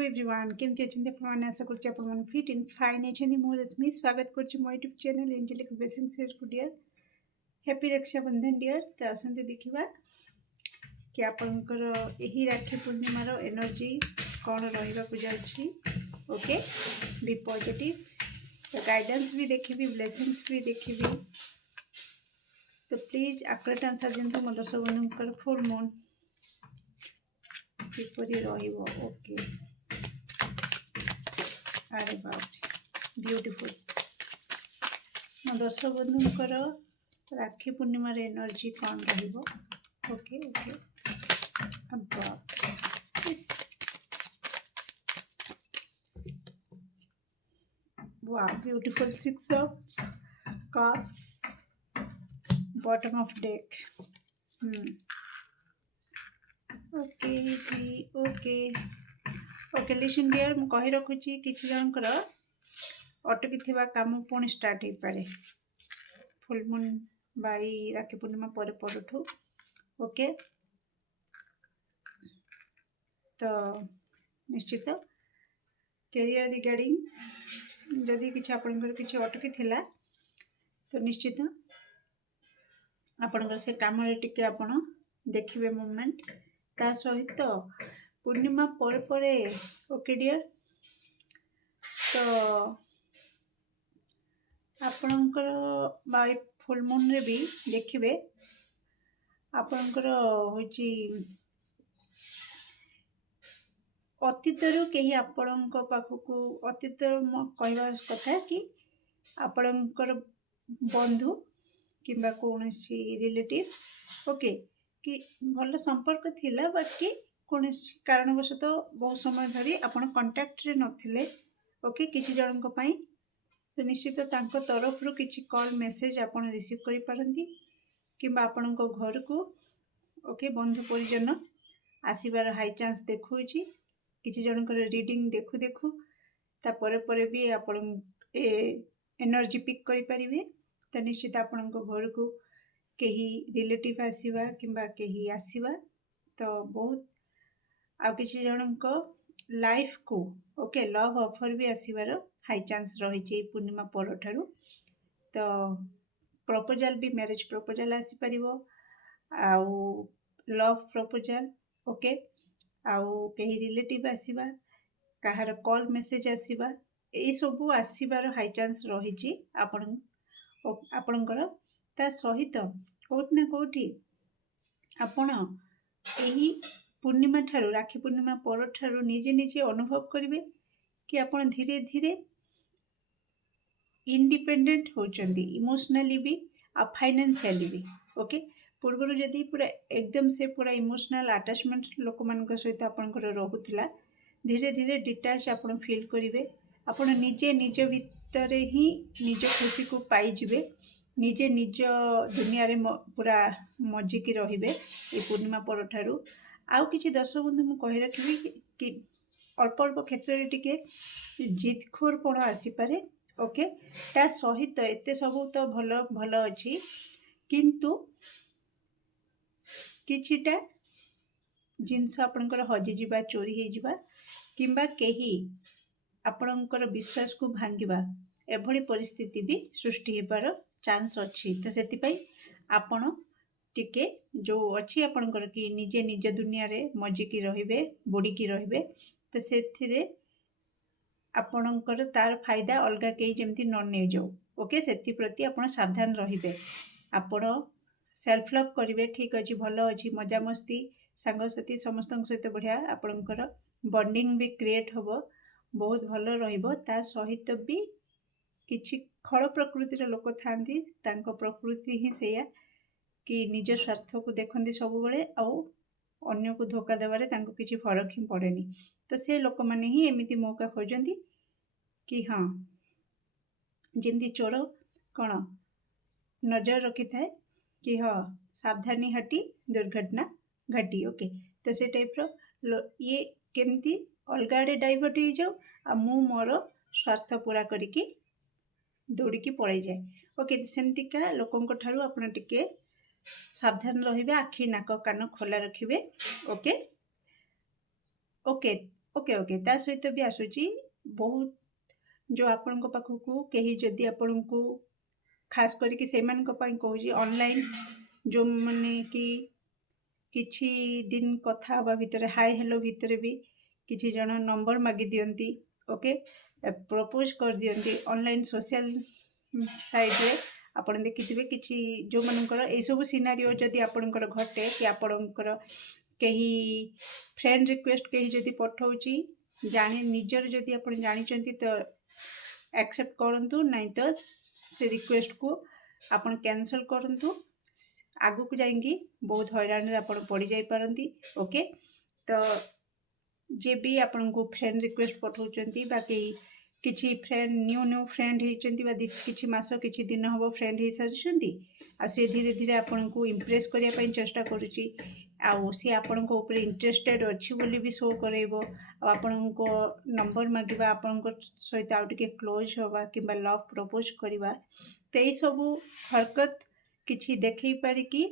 Hello everyone केमती अच्छे आपने आशा कर फिट एंड फाइन अच्छे मु रश्मि स्वागत कर मो यूट्यूब चैनल एंजेलिक ब्लेसिंग्स को डियर हैप्पी रक्षाबंधन डियर। तो आसते देखा कि आपंकर यही राखी पूर्णिमार एनर्जी कौन रहा जाऊँगी। Okay be positive. तो गाइडेंस भी देखी ब्लेसिंग्स भी देखी। तो प्लीज आकुरेट आंसर दिखाते मो दर्शक बंधुकर फुल मून किपरि रहिबो। ओके अरे बाप ब्यूटीफुल। मो दर्शक बंधुकर राखी पूर्णिमार एनर्जी कौन रहिबो। ओके ओके वाह beautiful 6 of cups bottom of deck। Okay जी ओके ओके लिसन डियर मु कहि रखुची किछि जनकर अटकी थिबा काम पुणी स्टार्ट हो पारे फुल मून बाई राखी पूर्णिमा पर परठू। ओके तो निश्चित कैरियर रिगार्डिंग जदि किछि आपनकर किछि अटकी थिला तो निश्चित आपनकर से काम रे टिके आपण देखिबे मूवमेंट ता सहित पूर्णिमा पर परे। ओके डियर तो आपणकर बाय फुल मून रे भी देखिबे आपणकर होची अतीतर कहीं आपण पाखक अतीत कहवा कथा कि आपणकर बंधु किंबा कौन रिलेटिव ओके कि भल संपर्क थिला बाकी कौन कारणवशतः बहुत समय धरी आपण कांटेक्ट रे नथिले। ओके किछि जनक पई तो निश्चित तांको तरफ रु किछि कॉल मेसेज आपण रिसीव करि पारंती किंबा आपण को घर को ओके बंधु परिजन आसीबार हाई चांस देखुची। किछि जनकर रीडिंग देखु देखु ता परे परे भी आपण एनर्जी पिक करि परिबे। तो निश्चित आपण को घर को कहीं रिलेटिव आसीबा किंबा कहीं आसीबा तो बहुत आ किसी जनक लाइफ को ओके लव ऑफर भी आसीबार हाई चांस रही पूर्णिमा पर ठारू। तो प्रपोजल भी मैरिज प्रपोजल आसी परिबो आउ लव प्रपोजल ओके आउ कहीं रिलेटिव आसीबा कहार कॉल मेसेज आसीबा ए सबू आसीबार हाई चांस रही आपणकर ता सहित कोठी ना कोठी आपण यही पूर्णिमा ठारू राखी पूर्णिमा पर ठारू निजे निजे अनुभव करिवे कि आपण धीरे धीरे इंडिपेंडेंट होचंदी इमोशनली भी आ फाइनेंशियली भी। ओके पूर्वर जदि पूरा एकदम से पूरा इमोशनल अटैचमेंट लोक मानक सहित आपनकर रहुतला धीरे धीरे डिटैच आपण फील करिवे। आपण निजे निज भितर ही निज खुशी को पाई जिवे निजे निज दुनिया रे पूरा मजिकी रहिबे ए पूर्णिमा पर ठारू। आउ किछि दर्शक बंधु मु कहि रखिबी कि अल्प अल्प क्षेत्र रे टिके जिदखोरपण आसी पारे। ओके ता सहित एते सबु तो भलो भलो अछि किंतु किछिटा जिनस आपनकर हजि जिबा चोरी हे जिबा किंबा केही आपनकर विश्वास को भांगिबा एभली परिस्थिति भी सृष्टि हेबार चांस अच्छी। तो सेति पई आपण टिके जो अच्छी आपनकर कि निजे निज दुनिया रे मजिकी रहिबे बुड़ीकी रहिबे तो सेथिरे आपणकर तार फायदा अलगा कहीं जमती न नहीं जाऊ। ओके सेति प्रति आपण सावधान रहिबे आपण सेल्फ लव करिवे ठीक अछि भलो अछि मजा मस्ती सांगसाथी समस्त सहित बढ़िया आपणकर बॉन्डिंग भी क्रिएट होबो बहुत भलो रहिबो। ता सहित भी किछि खळ प्रकृतिर लोक थांती तांको प्रकृति ही सेया कि निज स्वार्थ को देखंती सब बेले आउ अन्य को धोखा देवारे तांको किछि फरक ही पड़ेनी। तो से लोक माने ही एमिति मौका खोजंती कि हाँ जेमती चोर कौन नजर रखी थाए कि हाँ सावधानी हटी दुर्घटना घटी। ओके तो से टाइप रो ये केमती अलग आड़े डाइवर्ट हो जाऊ आ मु मोर स्वार्थ पूरा करिकी दौड़िकी पड़े जाए। ओके सेमतिका लोकंक ठारू आपण टिके सावधान रहिबे आखि नाक कान खोला रखिबे। ओके ओके ओके ओके ता सहित भी आसूची बहुत जो आपण पाखक कहीं जदि आपण को खास करके से कहूँ ऑनलाइन जो मैंने कि किछि दिन कथा हवा भितर हाय हेलो भितर भी किछि जन नंबर मागी दियंती ओके प्रपोज कर दियंती ऑनलाइन सोशल साइट रे आपण देखिथिबे किछि जो मनकर ए सब सिनारियो जदि आपणकर घटे कि आपणकर कहीं फ्रेंड रिक्वेस्ट कहीं जदि पठाउची जाने निजर जदि आपण जानिचंती तो एक्सेप्ट करंतु नहीं तो से रिक्वेस्ट को आपण कैंसल करंतु आगु को जाएंगी बहुत हैरान आपण पड़ जाई पारंती ओके तो जे भी आपण को फ्रेंड रिक्वेस्ट पठाउचंती बाकी किछि फ्रेंड न्यू फ्रेंड होइचंती बा किछि मास किछि दिन हबो फ्रेंड हो सारिचंती आ से धीरे धीरे आपण को इम्प्रेस करिया पई चेष्टा करूची आ सी आपण को ऊपर इंटरेस्टेड अछि बोली भी शो करैबो आ आपण को नंबर मागिबा आपण को सहित आउ टिके क्लोज होबा किबा लव प्रपोज करिबा तेई सब हरकत किछि देखै पारि कि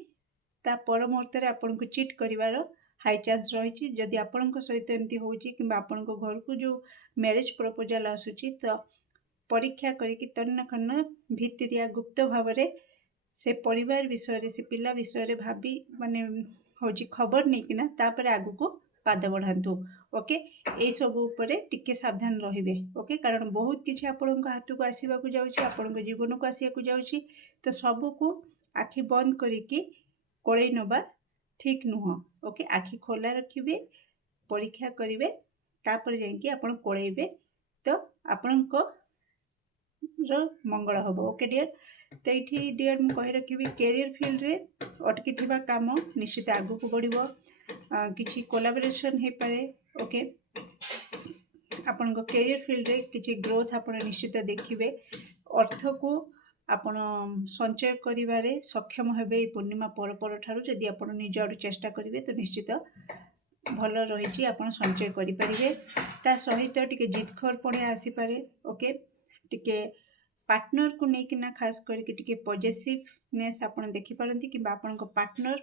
ता पर मुहूर्त रे आपण को चीट करिवार हाई चांस रही जदि आपण सहित एमती होची किबा आपण को घर को जो मैरिज प्रपोजल आसुची तो परीक्षा करिकि तन्न खन्न भितरिया गुप्त भाव से परिवार विषय से पिला विषय भाभी माने होची खबर नहीं कि तापर आगु को पाद बढ़ातु ओके यही सब उपरे टिके सावधान रहिबे ओके कारण बहुत किछि आपण हाथ को आसीबा को जाउची आपण जीवन को आसिया को जाउची तो सब को आखि बंद करिकि कोड़े नबा ठीक नुह ओके आखि खोला रखिबे परीक्षा करिवे तापर जाइए आपण कोड़ेबे तो आपण मंगल हम ओके डियर तो ये डियर मुझे कही रखी कैरियर फील्ड रे अटकी थिबा काम निश्चित आगु को बढ़िबो किछि कोलाबोरेशन हो पारे ओके आपण कैरियर फील्ड रे किछि ग्रोथ आपण निश्चित देखिबे अर्थ को आपण संचय करिवारे सक्षम हेबे पूर्णिमा पर ठारू जदि आपण निज आडू चेष्टा करिवे तो निश्चित भल रही आपण संचय करें ता सहित टिके जिदखोरपणे आसीपारे ओके टिके पार्टनर को लेकिन खास करके टिके पॉजिटिवनेस आपण देखि पारंती कि आपण को पार्टनर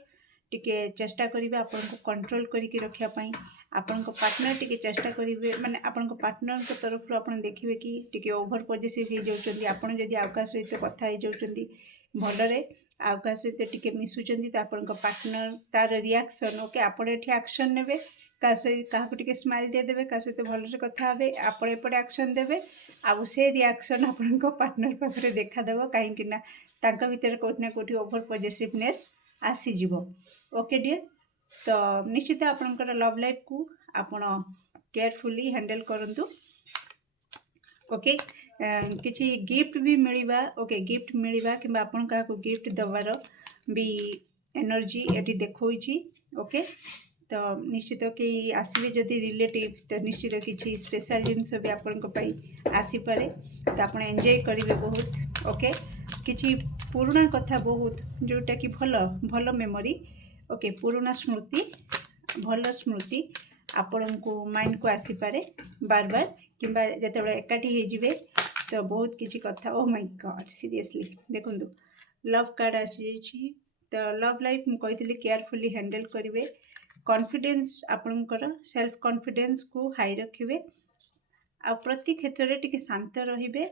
टिके चेष्टा करिवे आपण को कंट्रोल करिके रखिया पई आपण को पार्टनर टिके चेष्टा करिवे माने आपण को पार्टनर को तरफ रो आपण देखिवे कि टिके ओवर पॉजिटिव हे जाउचंदी आपण जदी आकाश सहित कथा हे जाउचंदी भलरे आकाश सहित टिके मिसुचंदी त आपण को पार्टनर तार रिएक्शन ओके आपण एठी एक्शन नेबे का सहित का टिके स्माइल दे देबे का सहित भलरे कथा हेबे आपण एपटे एक्शन देबे आ से रिएक्शन आपण को पार्टनर पाखरे देखा देबो काहे कि ना तांका भीतर कोठी ना कोठी ओवर पॉजिटिवनेस आसी जीवो ओके डियर तो निश्चित आपणकर लव लाइफ को आपण केयरफुली हैंडल करंतु ओके किछि गिफ्ट भी मिलवा ओके गिफ्ट मिलवा कि आपण का गिफ्ट दबार भी एनर्जी एटी देखौछि ओके तो निश्चित कि आसबे जदि रिलेटिव तो निश्चित किछि स्पेशल जिनस भी आपण को पई आसी पारे तो आपण एंजॉय करिवे बहुत ओके किछि पुराना कथा बहुत जोटा कि भल भल मेमोरी ओके पुराना स्मृति भल स्मृति आपण को माइंड को आसी पारे बार बार किंबा जेतेबेले एकाठी हे जिवे तो बहुत किछि कथा ओ माय गॉड सीरियसली देखंतु लव कार्ड आसी तो लव लाइफ मु कहितली केयरफुली हैंडल करिवे कॉन्फिडेंस आपणकर सेल्फ कॉन्फिडेंस को हाई रखिवे आ प्रति क्षेत्र रे टिके शांत रहिबे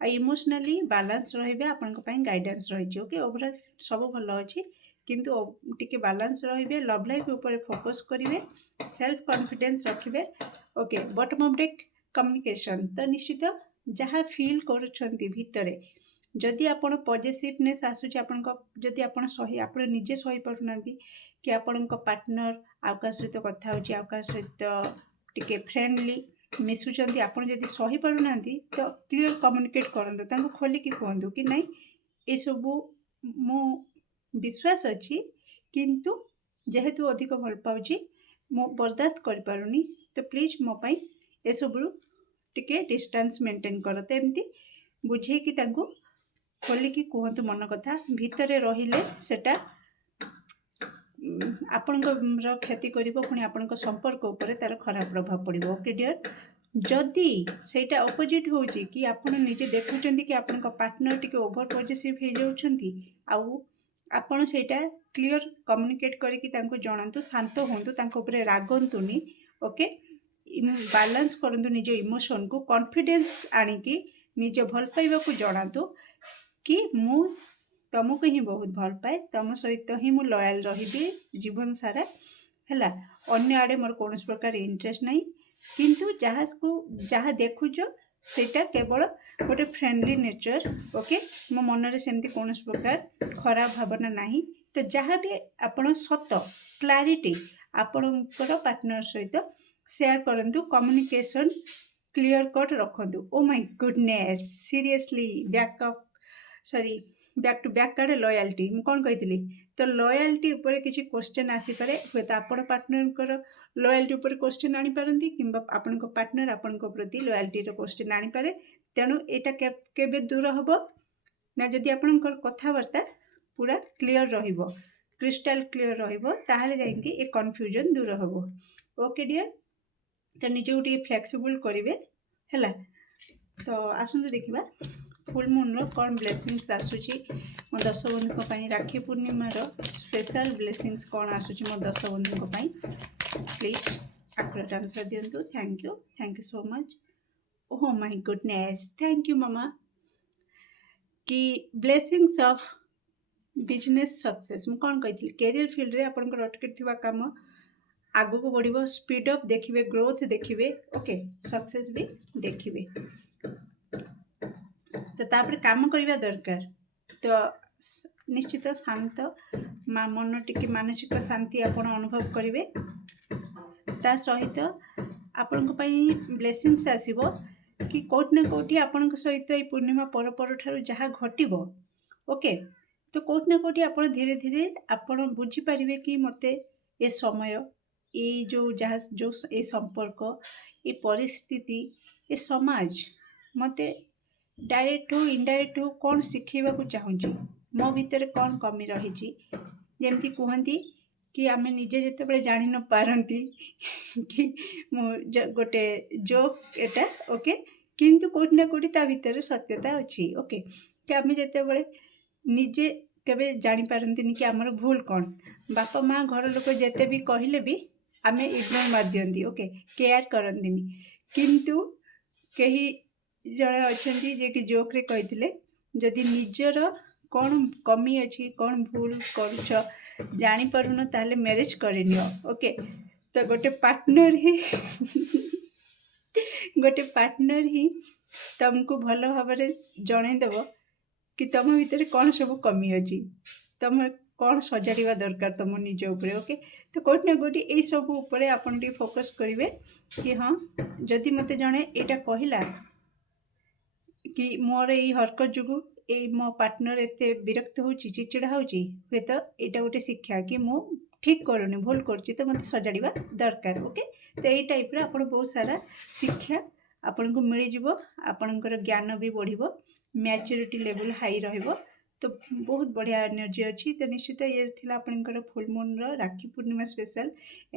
आ इमोशनली बैलेंस रहिबे आपन को पई गाइडेंस रहिछि ओके ओवरऑल सब भलो अछि किंतु टिके बैलेंस रहिबे लव लाइफ ऊपर फोकस करिवे सेल्फ कॉन्फिडेंस रखिबे okay bottom of deck communication तो निश्चित जहाँ फील करूछंती भितरे जदि आपण पॉजिटिवनेस आसुछि आपण को जदि आपण सही आपण निजे सही पड़ुनांती कि आपण को पार्टनर आका सहित कथा होछि आका सहित टिके फ्रेंडली मिसुचंती आपण जदि सही पड़ुनांती तो क्लियर कम्युनिकेट करंतु तांको खोली कि कहंतु कि नहीं ए सबु मो विश्वास अछि किंतु जेहेतु अधिक भल पाउछि मो बर्दाश्त कर पारुनी तो प्लीज मो पई ए सबु टिके डिस्टेंस मेंटेन करो तो एमती बुझे कि तांको खोली कि कहंतु मन कथा भितरे रहिले सेटा आपणकर क्षति करिवो पुणी आपणकर संपर्क उपरे तार खराब प्रभाव पड़िबो ओके डियर जदि सेटा अपोजिट होउची कि आपण निजे देखुचंती कि आपणक पार्टनर टिके ओवर पॉजिटिव हे जाउछंती आउ आपण सेटा क्लियर कम्युनिकेट करिकि तांको जणांतु शांत होंतु तांको उपरे रागंतुनी ओके ବାଲାନ୍ସ କରନ୍ତୁ ନିଜ ଇମୋସନକୁ, କନଫିଡେନ୍ସ ଆଣିକି ନିଜ ଭଲ ପାଇବାକୁ ଜଣାନ୍ତୁ କି ମୁଁ ତମକୁ ହିଁ ବହୁତ ଭଲ ପାଏ, ତମ ସହିତ ହିଁ ମୁଁ ଲୟାଲ ରହିବି ଜୀବନ ସାରା ହେଲା। ଅନ୍ୟ ଆଡ଼େ ମୋର କୌଣସି ପ୍ରକାର ଇଣ୍ଟରେଷ୍ଟ ନାହିଁ, କିନ୍ତୁ ଯାହା ଦେଖୁଛ ସେଇଟା କେବଳ ଗୋଟେ ଫ୍ରେଣ୍ଡଲି ନେଚର। ଓକେ, ମୋ ମନରେ ସେମିତି କୌଣସି ପ୍ରକାର ଖରାପ ଭାବନା ନାହିଁ। ତ ଯାହା ବି ଆପଣ ସତ କ୍ଲାରିଟି ଆପଣଙ୍କର ପାର୍ଟନର ସହିତ ସେୟାର କରନ୍ତୁ, କମ୍ୟୁନିକେସନ କ୍ଲିୟର କଟ୍ ରଖନ୍ତୁ। Oh my goodness, seriously back to back ଆଡ଼େ ଲୟାଲିଟି, ମୁଁ କ'ଣ କହିଥିଲି? ତ ଲୟାଲିଟି ଉପରେ କିଛି କ୍ୱେଶ୍ଚନ୍ ଆସିପାରେ, ହୁଏତ ଆପଣ ପାର୍ଟନରଙ୍କର ଲୟାଲିଟି ଉପରେ କ୍ୱେଶ୍ଚନ୍ ଆଣିପାରନ୍ତି, କିମ୍ବା ଆପଣଙ୍କ ପାର୍ଟନର ଆପଣଙ୍କ ପ୍ରତି ଲୟାଲିଟିର କ୍ୱେଶ୍ଚନ୍ ଆଣିପାରେ। ତେଣୁ ଏଇଟା କେବେ ଦୂର ହେବ ନା, ଯଦି ଆପଣଙ୍କର କଥାବାର୍ତ୍ତା ପୁରା କ୍ଲିଅର ରହିବ, କ୍ରିଷ୍ଟାଲ କ୍ଲିଅର ରହିବ, ତାହେଲେ ଯାଇକି ଏ କନଫ୍ୟୁଜନ୍ ଦୂର ହେବ। ଓକେ ଡିଅର, ତ ନିଜକୁ ଟିକେ ଫ୍ଲେକ୍ସିବୁଲ୍ କରିବେ ହେଲା। ତ ଆସନ୍ତୁ ଦେଖିବା ଫୁଲ୍ ମୁନ୍ର କ'ଣ ବ୍ଲେସିଂସ୍ ଆସୁଛି ମୋ ଦଶ ବନ୍ଧୁଙ୍କ ପାଇଁ। ରାକ୍ଷୀ ପୂର୍ଣ୍ଣିମାର ସ୍ପେଶାଲ୍ ବ୍ଲେସିଂସ୍ କ'ଣ ଆସୁଛି ମୋ ଦଶ ବନ୍ଧୁଙ୍କ ପାଇଁ, ପ୍ଲିଜ୍ ଆକ୍ୟୁରେଟ୍ ଆନ୍ସର୍ ଦିଅନ୍ତୁ। Thank you so much. Oh my goodness, thank you ମାମା। କି ବ୍ଲେସିଂସ୍ ଅଫ୍ ବିଜନେସ୍ ସକ୍ସେସ୍, ମୁଁ କ'ଣ କହିଥିଲି? କ୍ୟାରିୟର ଫିଲ୍ଡରେ ଆପଣଙ୍କର ଅଟକିଥିବା କାମ ଆଗକୁ ବଢ଼ିବ, ସ୍ପିଡ୍ ଅପ୍ ଦେଖିବେ, ଗ୍ରୋଥ ଦେଖିବେ, ଓକେ, ସକ୍ସେସ୍ ବି ଦେଖିବେ। ତ ତାପରେ କାମ କରିବା ଦରକାର। ତ ନିଶ୍ଚିତ ଶାନ୍ତ ମନ, ଟିକେ ମାନସିକ ଶାନ୍ତି ଆପଣ ଅନୁଭବ କରିବେ। ତା ସହିତ ଆପଣଙ୍କ ପାଇଁ ବ୍ଲେସିଂସ୍ ଆସିବ କି କେଉଁଠି ନା କେଉଁଠି ଆପଣଙ୍କ ସହିତ ଏଇ ପୂର୍ଣ୍ଣିମା ପରଠାରୁ ଯାହା ଘଟିବ, ଓକେ, ତ କେଉଁଠି ନା କେଉଁଠି ଆପଣ ଧୀରେ ଧୀରେ ଆପଣ ବୁଝିପାରିବେ କି ମୋତେ ଏ ସମୟ, ଏଇ ଯେଉଁ ଏ ସମ୍ପର୍କ, ଏ ପରିସ୍ଥିତି, ଏ ସମାଜ ମୋତେ ଡାଇରେକ୍ଟ ହଉ ଇନଡାଇରେକ୍ଟ ହଉ କ'ଣ ଶିଖେଇବାକୁ ଚାହୁଁଛି, ମୋ ଭିତରେ କ'ଣ କମି ରହିଛି। ଯେମିତି କୁହନ୍ତି କି ଆମେ ନିଜେ ଯେତେବେଳେ ଜାଣି ନ ପାରନ୍ତି କି ମୁଁ ଗୋଟେ ଜୋକ୍ ଏଟା, ଓକେ, କିନ୍ତୁ କେଉଁଠି ନା କେଉଁଠି ତା ଭିତରେ ସତ୍ୟତା ଅଛି। ଓକେ, କି ଆମେ ଯେତେବେଳେ ନିଜେ କେବେ ଜାଣିପାରନ୍ତିନି କି ଆମର ଭୁଲ କ'ଣ, ବାପା ମା' ଘର ଲୋକ ଯେତେ ବି କହିଲେ ବି ଆମେ ଇଗ୍ନୋର ମାରିଦିଅନ୍ତି, ଓକେ, କେୟାର କରନ୍ତିନି। କିନ୍ତୁ କେହି ଜଣେ ଅଛନ୍ତି ଯିଏକି ଜୋକ୍ରେ କହିଥିଲେ, ଯଦି ନିଜର କ'ଣ କମି ଅଛି, କ'ଣ ଭୁଲ କରୁଛ ଜାଣିପାରୁନ, ତାହେଲେ ମ୍ୟାରେଜ୍ କରିନିଅ। ଓକେ, ତ ଗୋଟେ ପାର୍ଟନର ହିଁ ତମକୁ ଭଲ ଭାବରେ ଜଣେଇଦେବ କି ତମ ଭିତରେ କ'ଣ ସବୁ କମି ଅଛି, ତମେ କ'ଣ ସଜାଡ଼ିବା ଦରକାର ତମ ନିଜ ଉପରେ। ଓକେ, ତ କେଉଁଠି ନା କେଉଁଠି ଏଇସବୁ ଉପରେ ଆପଣ ଟିକେ ଫୋକସ୍ କରିବେ କି ହଁ, ଯଦି ମୋତେ ଜଣେ ଏଇଟା କହିଲା କି ମୋର ଏଇ ହରକତ ଯୋଗୁଁ ଏଇ ମୋ ପାର୍ଟନର ଏତେ ବିରକ୍ତ ହେଉଛି, ଚିଚିଡ଼ା ହେଉଛି, ହୁଏତ ଏଇଟା ଗୋଟେ ଶିକ୍ଷା କି ମୁଁ ଠିକ୍ କରୁନି, ଭୁଲ କରୁଛି, ତ ମୋତେ ସଜାଡ଼ିବା ଦରକାର। ଓକେ, ତ ଏଇ ଟାଇପ୍ର ଆପଣ ବହୁତ ସାରା ଶିକ୍ଷା ଆପଣଙ୍କୁ ମିଳିଯିବ, ଆପଣଙ୍କର ଜ୍ଞାନ ବି ବଢ଼ିବ, ମ୍ୟାଚୁରିଟି ଲେଭେଲ୍ ହାଇ ରହିବ। ତ ବହୁତ ବଢ଼ିଆ ଏନର୍ଜି ଅଛି। ତ ନିଶ୍ଚିତ ଇଏ ଥିଲା ଆପଣଙ୍କର ଫୁଲ୍ ମୁନ୍ର ରାକ୍ଷୀ ପୂର୍ଣ୍ଣିମା ସ୍ପେଶାଲ୍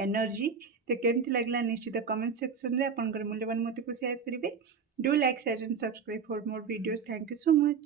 ଏନର୍ଜି। ତ କେମିତି ଲାଗିଲା ନିଶ୍ଚିତ କମେଣ୍ଟ ସେକ୍ସନରେ ଆପଣଙ୍କର ମୂଲ୍ୟବାନ ମତକୁ ସେୟାର କରିବେ। Do like, share and subscribe for more videos. Thank you so much.